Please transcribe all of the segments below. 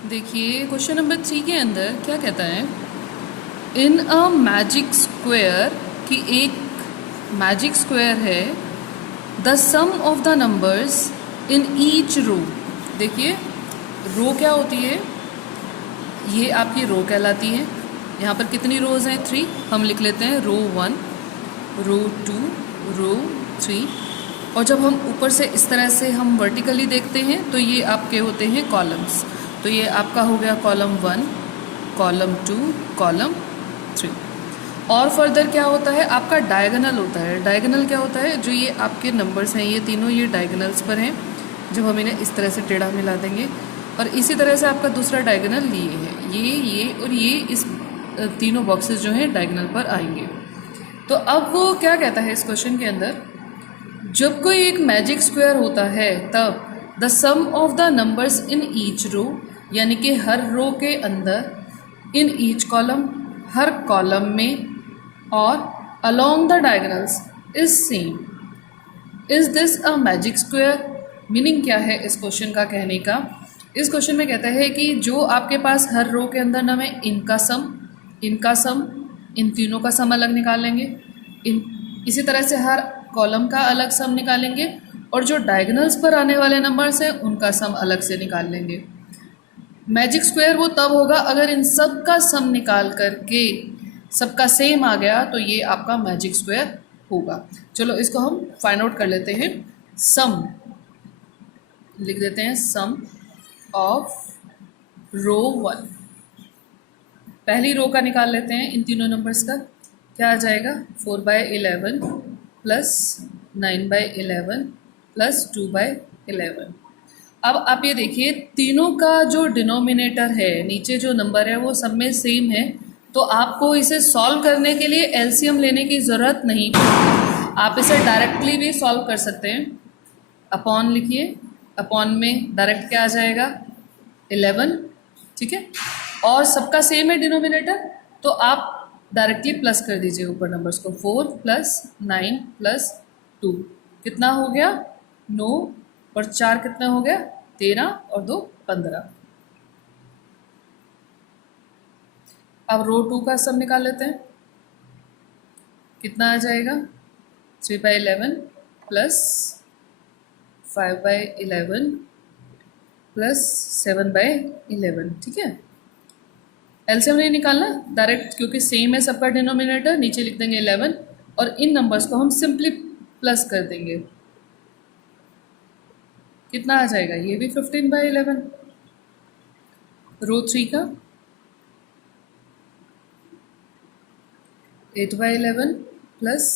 देखिए question number 3 के अंदर क्या कहता है, इन अ मैजिक स्क्वायर कि एक मैजिक स्क्वायर है, the sum of the numbers in each row. देखिए रो क्या होती है, ये आपकी रो कहलाती है। यहाँ पर कितनी रोज हैं? 3। हम लिख लेते हैं रो 1, रो 2, रो 3। और जब हम ऊपर से इस तरह से हम वर्टिकली देखते हैं तो ये आपके होते हैं कॉलम्स। तो ये आपका हो गया कॉलम 1, कॉलम 2, कॉलम 3। और फर्दर क्या होता है, आपका डायगोनल होता है। डायगोनल क्या होता है, जो ये आपके नंबर्स हैं ये तीनों ये डायगोनल्स पर हैं, जब हम इन्हें इस तरह से टेढ़ा मिला देंगे। और इसी तरह से आपका दूसरा डायगोनल ये है, ये और ये इस तीनों बॉक्सेस जो हैं डायगोनल पर आएंगे। तो अब वो क्या कहता है इस क्वेश्चन के अंदर, जब कोई एक मैजिक स्क्वायर होता है तब the sum of the numbers in each row, यानी कि हर रो के अंदर, इन ईच कॉलम, हर कॉलम में, और along the diagonals is same. Is this a magic square? Meaning क्या है इस क्वेश्चन का कहने का? इस क्वेश्चन में कहता है कि जो आपके पास हर रो के अंदर नाम है, इनका सम, इन तीनों का सम अलग निकालेंगे, इसी तरह से हर कॉलम का अलग सम निकालेंगे, और जो डायगोनल्स पर आने वाले नंबर्स हैं उनका सम अलग से निकाल लेंगे। मैजिक स्क्वायर वो तब होगा अगर इन सब का सम निकाल करके सबका सेम आ गया, तो ये आपका मैजिक स्क्वायर होगा। चलो इसको हम फाइंड आउट कर लेते हैं। सम लिख देते हैं, सम ऑफ रो 1। पहली रो का निकाल लेते हैं, इन तीनों नंबर्स का क्या आ जाएगा, 4/11 प्लस 9/11 प्लस 2/11। अब आप ये देखिए, तीनों का जो डिनोमिनेटर है, नीचे जो नंबर है वो सब में सेम है, तो आपको इसे सॉल्व करने के लिए एलसीएम लेने की ज़रूरत नहीं पड़ती। आप इसे डायरेक्टली भी सॉल्व कर सकते हैं। अपॉन लिखिए, अपॉन में डायरेक्ट क्या आ जाएगा, 11, ठीक है। और सबका सेम है डिनोमिनेटर, तो आप डायरेक्टली प्लस कर दीजिए ऊपर नंबर्स को। 4 + 9 + 2 कितना हो गया, 9, और 4 कितना हो गया, 13, और 2 15। अब रो 2 का सब निकाल लेते हैं, कितना आ जाएगा, 3/11 प्लस 5/11 प्लस 7/11, ठीक है। एलसीएम नहीं निकालना डायरेक्ट, क्योंकि सेम है सबका डिनोमिनेटर, नीचे लिख देंगे 11, और इन नंबर्स को हम सिंपली प्लस कर देंगे। कितना आ जाएगा, ये भी 15/11। रो 3 का 8/11 प्लस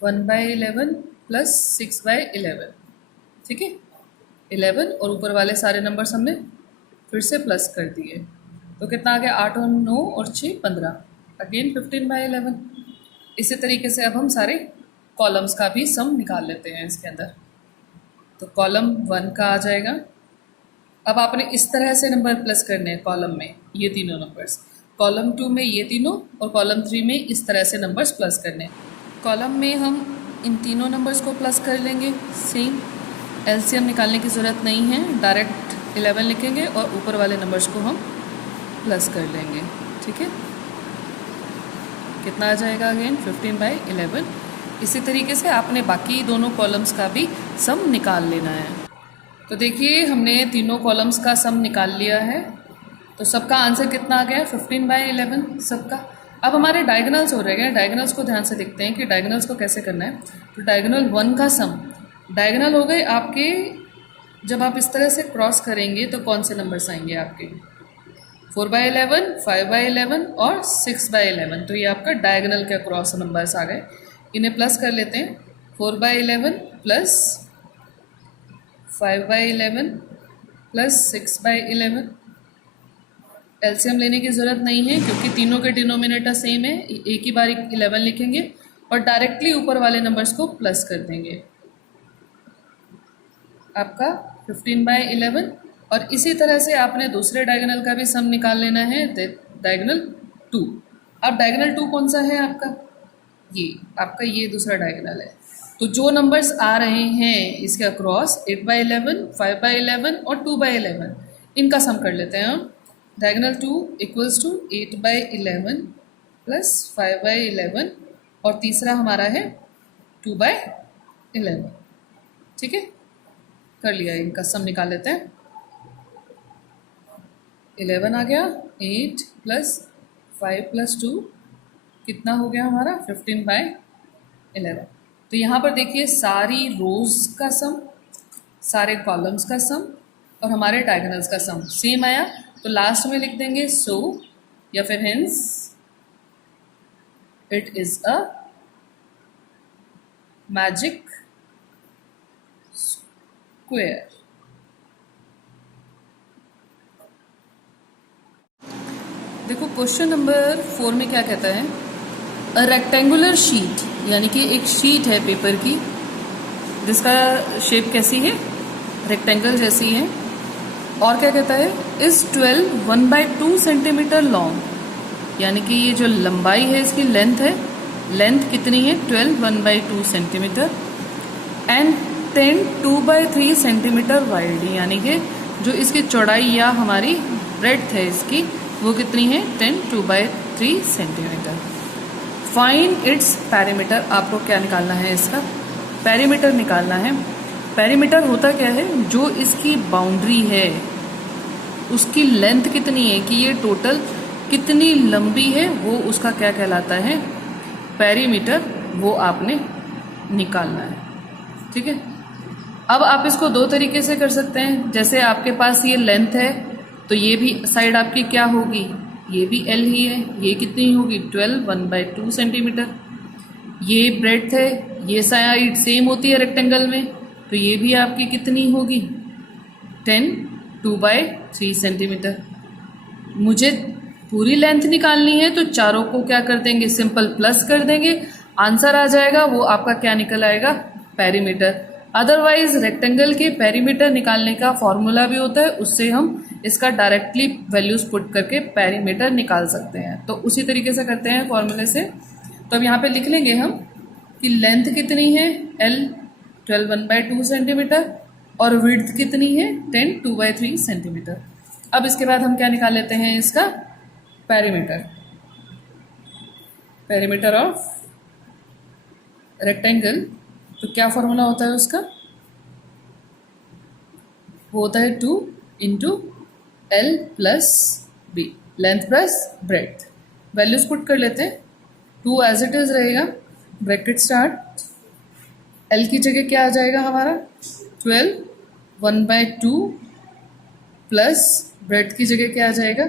1/11 प्लस 6/11, ठीक है। 11 और ऊपर वाले सारे नंबर्स हमने फिर से प्लस कर दिए, तो कितना आ गया, 8 और 9 और 6 15, अगेन 15/11। इसी तरीके से अब हम सारे कॉलम्स का भी सम निकाल लेते हैं इसके अंदर। तो कॉलम 1 का आ जाएगा, अब आपने इस तरह से नंबर प्लस करने हैं कॉलम में, ये तीनों नंबर्स, कॉलम 2 में ये तीनों, और कॉलम 3 में इस तरह से नंबर्स प्लस करने हैं। कॉलम में हम इन तीनों नंबर्स को प्लस कर लेंगे सेम, एलसीएम निकालने की ज़रूरत नहीं है, डायरेक्ट 11 लिखेंगे और ऊपर वाले नंबर्स को हम प्लस कर लेंगे, ठीक है। कितना आ जाएगा, अगेन 15/11। इसी तरीके से आपने बाकी दोनों कॉलम्स का भी सम निकाल लेना है। तो देखिए हमने तीनों कॉलम्स का सम निकाल लिया है, तो सबका आंसर कितना आ गया, 15/11 सबका। अब हमारे डायगोनल्स हो रहे हैं, डायगोनल्स को ध्यान से देखते हैं कि डायगोनल्स को कैसे करना है। तो डायगोनल 1 का सम, डायगोनल हो गए आपके, जब आप इस तरह से क्रॉस करेंगे तो कौन से नंबर्स आएंगे आपके, 4/11, 5/11 और 6/11। तो ये आपका डायगोनल के क्रॉस नंबर्स आ गए, इन्हें प्लस कर लेते हैं। 4/11 प्लस 5/11 प्लस 6/11। एलसीएम लेने की ज़रूरत नहीं है क्योंकि तीनों के डिनोमिनेटर सेम है, एक ही बार 11 लिखेंगे और डायरेक्टली ऊपर वाले नंबर्स को प्लस कर देंगे। आपका 15/11, और इसी तरह से आपने दूसरे डायगोनल का भी सम निकाल लेना है, डायगोनल 2। अब डायगोनल 2 कौन सा है आपका, ये आपका ये दूसरा डायगोनल है। तो जो नंबर्स आ रहे हैं इसके अक्रॉस 8/11, 5/11 और 2/11, इनका सम कर लेते हैं हम। डायगोनल 2 इक्वल्स टू 8/11 प्लस 5/11 और तीसरा हमारा है 2/11। ठीक है, कर लिया, इनका सम निकाल लेते हैं। 11 आ गया, 8 प्लस 5 प्लस 2 कितना हो गया हमारा 15/11। तो यहाँ पर देखिए सारी रोज का सम, सारे कॉलम्स का सम और हमारे डायगोनल्स का सम सेम आया। तो लास्ट में लिख देंगे सो या फिर hence it is a magic square. देखो क्वेश्चन नंबर 4 में क्या कहता है, अ रेक्टेंगुलर शीट, यानी कि एक शीट है पेपर की जिसका शेप कैसी है, रेक्टेंगल जैसी है। और क्या कहता है, इस 12 1/2 सेंटीमीटर लॉन्ग, यानी कि ये जो लंबाई है इसकी लेंथ है, लेंथ कितनी है 12 1/2 सेंटीमीटर एंड 10 2/3 सेंटीमीटर वाइड, यानी कि जो इसकी चौड़ाई या हमारी ब्रेड्थ है इसकी वो कितनी है 10 2/3 सेंटीमीटर। फाइंड इट्स पेरीमीटर, आपको क्या निकालना है, इसका पेरीमीटर निकालना है। पेरीमीटर होता क्या है, जो इसकी बाउंड्री है उसकी लेंथ कितनी है कि ये टोटल कितनी लंबी है, वो उसका क्या कहलाता है पेरीमीटर, वो आपने निकालना है। ठीक है, अब आप इसको दो तरीके से कर सकते हैं। जैसे आपके पास ये लेंथ है तो ये भी साइड आपकी क्या होगी, ये भी एल ही है, ये कितनी होगी 12 1/2 सेंटीमीटर। ये ब्रेड्थ है, ये साइड सेम होती है रेक्टेंगल में, तो ये भी आपकी कितनी होगी 10 2/3 सेंटीमीटर। मुझे पूरी लेंथ निकालनी है तो चारों को क्या कर देंगे, सिंपल प्लस कर देंगे, आंसर आ जाएगा, वो आपका क्या निकल आएगा पेरीमीटर। अदरवाइज रेक्टेंगल के पेरीमीटर निकालने का फॉर्मूला भी होता है, उससे हम इसका डायरेक्टली वैल्यूज पुट करके पेरीमीटर निकाल सकते हैं। तो उसी तरीके से करते हैं फॉर्मूले से। तो अब यहाँ पे लिख लेंगे हम कि लेंथ कितनी है L 12 1/2 सेंटीमीटर और विड्थ कितनी है 10 2/3 सेंटीमीटर। अब इसके बाद हम क्या निकाल लेते हैं, इसका पेरीमीटर। पेरीमीटर ऑफ रेक्टेंगल, तो क्या फॉर्मूला होता है उसका, वो होता है 2 into L plus B, length plus breadth. Values put कर लेते हैं, 2 एज इट इज रहेगा, ब्रैकेट स्टार्ट, L की जगह क्या आ जाएगा हमारा 12 1/2 प्लस ब्रेड्थ की जगह क्या आ जाएगा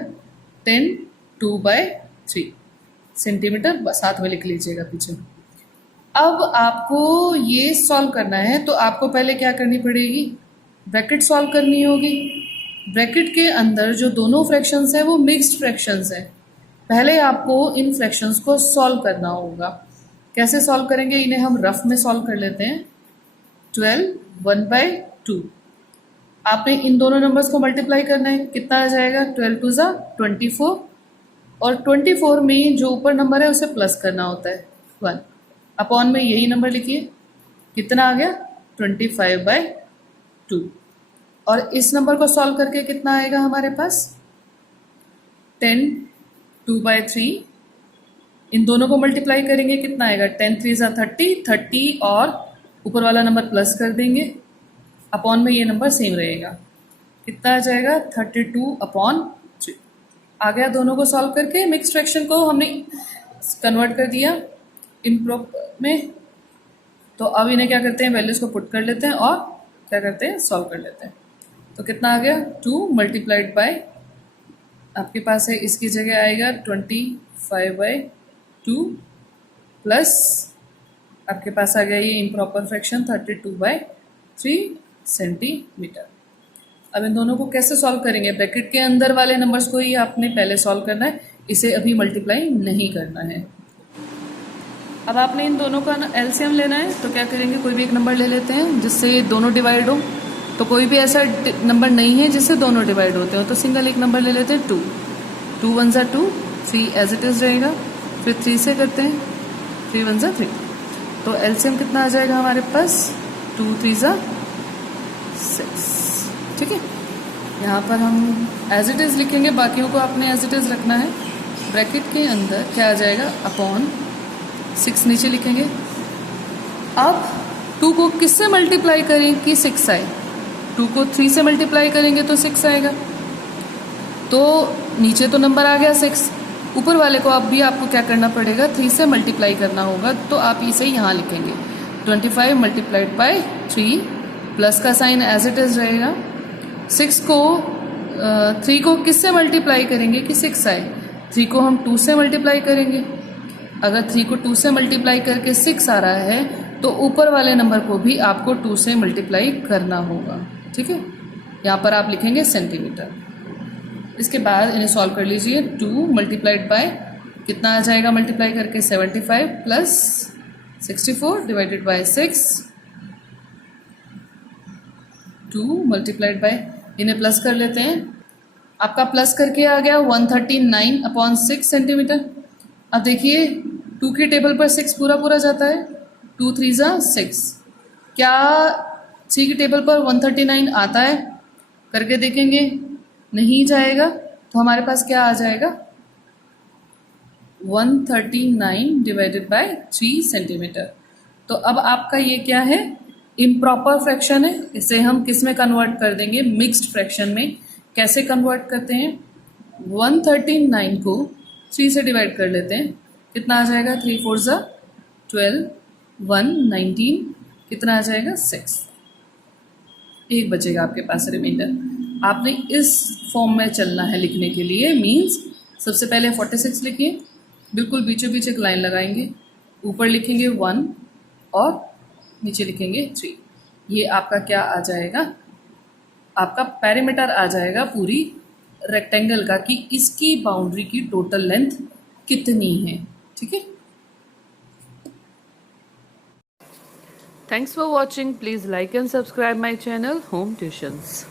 10 2/3 सेंटीमीटर, साथ में लिख लीजिएगा पीछे। अब आपको ये सॉल्व करना है तो आपको पहले क्या करनी पड़ेगी, ब्रैकेट सॉल्व करनी होगी। ब्रैकेट के अंदर जो दोनों फ्रैक्शंस है वो मिक्स्ड फ्रैक्शंस है। पहले आपको इन फ्रैक्शंस को सॉल्व करना होगा। कैसे सॉल्व करेंगे, इन्हें हम रफ में सॉल्व कर लेते हैं। 12 1/2, आपने इन दोनों नंबर्स को मल्टीप्लाई करना है, कितना आ जाएगा 12 2 24 और 24 में जो ऊपर नंबर है उसे प्लस करना होता है 1, अपॉन में यही नंबर लिखिए, कितना आ गया 25/2। और इस नंबर को सॉल्व करके कितना आएगा हमारे पास 10 2/3, इन दोनों को मल्टीप्लाई करेंगे कितना आएगा 10 3 30 और ऊपर वाला नंबर प्लस कर देंगे, अपॉन में ये नंबर सेम रहेगा, कितना आ जाएगा 32/3 आ गया। दोनों को सॉल्व करके मिक्स फ्रैक्शन को हमने कन्वर्ट कर दिया इम्प्रॉपर में। तो अब इन्हें क्या करते हैं, वैल्यूज को पुट कर लेते हैं और क्या करते हैं सॉल्व कर लेते हैं। तो कितना आ गया 2 मल्टीप्लाइड बाय, आपके पास है इसकी जगह आएगा 25/2 प्लस आपके पास आ गया ये इम्प्रॉपर फ्रैक्शन 32/3 सेंटीमीटर। अब इन दोनों को कैसे सॉल्व करेंगे, ब्रैकेट के अंदर वाले नंबर्स को ही आपने पहले सॉल्व करना है, इसे अभी मल्टीप्लाई नहीं करना है। अब आपने इन दोनों का एलसीएम लेना है, तो क्या करेंगे, कोई भी एक नंबर ले लेते हैं जिससे दोनों डिवाइड हो। तो कोई भी ऐसा नंबर नहीं है जिससे दोनों डिवाइड होते हो, तो सिंगल एक नंबर ले लेते हैं 2 2 1 2 3 एज इट इज रहेगा, फिर 3 से करते हैं 3 1 3, तो एलसीएम कितना आ जाएगा हमारे पास 2 3 6। ठीक है, यहाँ पर हम एज इट इज़ लिखेंगे, बाकियों को आपने एज इट इज़ रखना है। ब्रैकेट के अंदर क्या आ जाएगा, अपॉन 6 नीचे लिखेंगे। अब 2 को किससे मल्टीप्लाई करें कि 6 आए? 2 को 3 से मल्टीप्लाई करेंगे तो 6 आएगा। तो नीचे तो नंबर आ गया 6, ऊपर वाले को अब भी आपको क्या करना पड़ेगा, 3 से मल्टीप्लाई करना होगा। तो आप इसे यहाँ लिखेंगे 25 मल्टीप्लाइड बाई 3, प्लस का साइन एज इट इज़ रहेगा। 3 को किससे मल्टीप्लाई करेंगे कि 6 आए? 3 को हम 2 से मल्टीप्लाई करेंगे। अगर 3 को 2 से मल्टीप्लाई करके 6 आ रहा है तो ऊपर वाले नंबर को भी आपको 2 से मल्टीप्लाई करना होगा। ठीक है, यहाँ पर आप लिखेंगे सेंटीमीटर। इसके बाद इन्हें सॉल्व कर लीजिए। 2 मल्टीप्लाइड बाय कितना आ जाएगा मल्टीप्लाई करके, 75 plus 64 divided by 6। 2 multiplied by, इन्हें प्लस कर लेते हैं। आपका प्लस करके आ गया 139/6 सेंटीमीटर। अब देखिए 2 की टेबल पर 6 पूरा पूरा जाता है, 2 3 जा 6। क्या 3 की टेबल पर 139 आता है? करके देखेंगे, नहीं जाएगा। तो हमारे पास क्या आ जाएगा, 139 डिवाइडेड बाय 3 सेंटीमीटर। तो अब आपका ये क्या है, इम्प्रॉपर फ्रैक्शन है। इसे हम किस में कन्वर्ट कर देंगे, मिक्स्ड फ्रैक्शन में। कैसे कन्वर्ट करते हैं, 139 को 3 से डिवाइड कर लेते हैं, कितना आ जाएगा, 3 4 जा 12, 1 19, कितना आ जाएगा 6। एक बचेगा आपके पास रिमाइंडर। आपने इस फॉर्म में चलना है लिखने के लिए। मीन्स सबसे पहले 46 लिखिए, बिल्कुल बीचों बीच एक लाइन लगाएंगे, ऊपर लिखेंगे 1 और नीचे लिखेंगे 3। ये आपका क्या आ जाएगा, आपका पैरामीटर आ जाएगा पूरी रेक्टेंगल का, कि इसकी बाउंड्री की टोटल लेंथ कितनी है। ठीक है, thanks for watching. Please like and subscribe my channel home tuitions.